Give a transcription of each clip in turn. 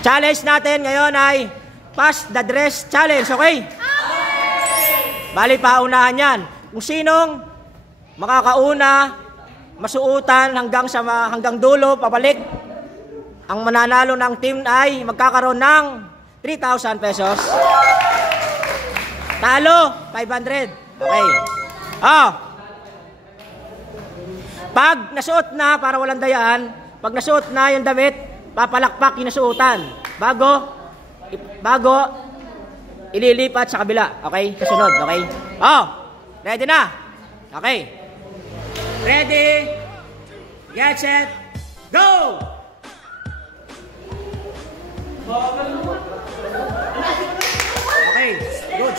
Challenge natin ngayon ay Pass the Dress Challenge, okay? Bali, paunahan yan. Kung sinong makakauna, masuutan hanggang dulo, pabalik, ang mananalo ng team ay magkakaroon ng 3,000 pesos. Talo, 500. Okay. Pag nasuot na, para walang dayaan, pag nasuot na yung damit, papalakpak yung nasuotan. Bago ililipat sa kabila. Okay? Kasunod. Okay? Ready na? Okay. Ready? Get set. Go! Okay. Good.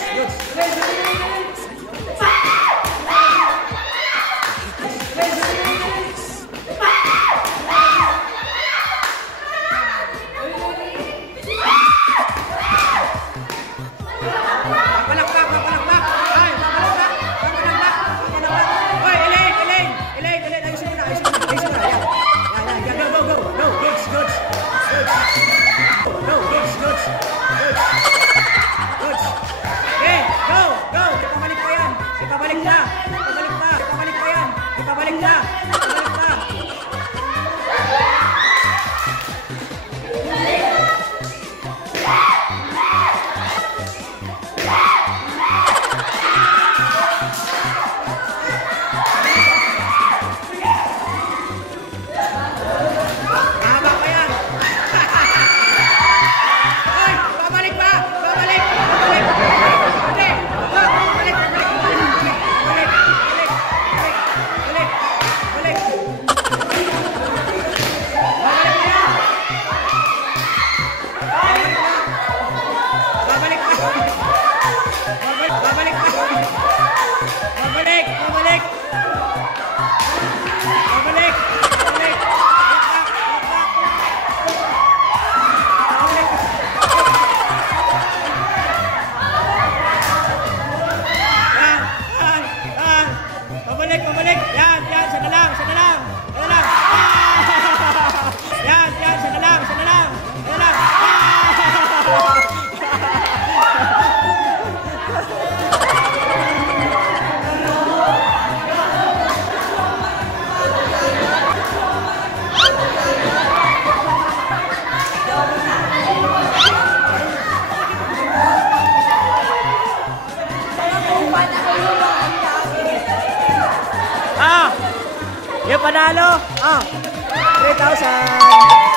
Pabalik. Yan, sana lang. Yan, sana lang. Yung panalo, 3,000.